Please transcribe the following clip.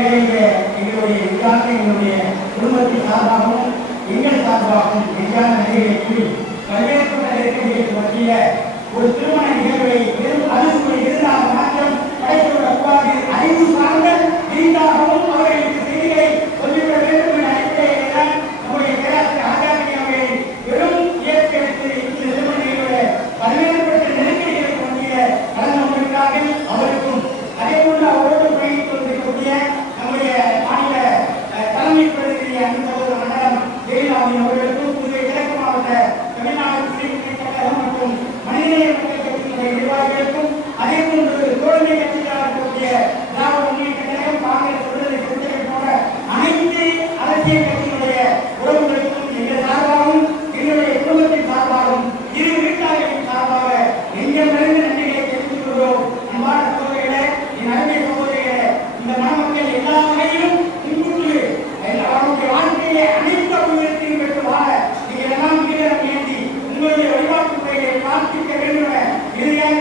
எங்களுடைய எங்களுடைய குடும்பத்தின் சார்பாகவும் எங்கள் சார்பாகவும் எங்கான நன்றிகளை கூறி பல்வேறுபட்ட நெருக்கடிகளுக்கு மத்திய ஒரு திருமண நிகழ்வை வெறும் அணுகுமுறை இருந்தால் மாற்றம் படைத்துவிடக்கூடாது. அறிவு சார்ந்த விரிந்தாகவும் அவர்களுக்கு செய்திகளை சொல்லிவிட வேண்டும் என்ற அடிப்படையில் தான் நம்முடைய பேராசிரியர் ஆகாமி அவர்களை வெறும் இயற்கைக்கு இந்த திருமண நிகழ்வுடைய பல்வேறுபட்ட நெருக்கடிகளுக்கு மத்திய கலந்து கொண்டிருக்கிறார்கள். அவருக்கும் அதே போன்று அவரோடு பயணித்து கொண்டிருக்கக்கூடிய நம்முடைய மாநில தலைமை பிரதிநிதி அன்பு மண்டலம் ஜெயலலிதா அவர்களுக்கும் புதுவை கிழக்கு மாவட்ட தமிழ்நாடு கழகம் மற்றும் மனிதநேய மக்கள் கட்சியினுடைய நிர்வாகிகளுக்கும் அதே போன்று தோழமை கட்சிகளாக இருக்கக்கூடிய திராவிட முன்னேற்ற கழகம் காங்கிரஸ் விடுதலை சிறுத்தைகள் போன்ற அனைத்து அரசியல் கட்சியினுடைய உறவுகளுக்கும் எங்கள் சார்பாகவும் எங்களுடைய குடும்பத்தின் சார்பாகவும் இரு வீட்டாளர்களின் சார்பாக நெஞ்சமிருந்து நன்றிகளை தெரிவித்துக் கொள்கிறோம். அன்பான சகோதரிகளே, என் அருமை சகோதரிகளே, இந்த மணமக்கள் எல்லா வகையிலும் முன்கூட்டு அவருடைய வாழ்க்கையிலே அனைத்து அபிவிருத்தியும் பெற்று வாழ நீங்கள் எல்லாம் வீரம் ஏந்தி உங்களுடைய வழிபாட்டு முறைகளை பிரார்த்திக்க வேண்டும் என இறுதியாக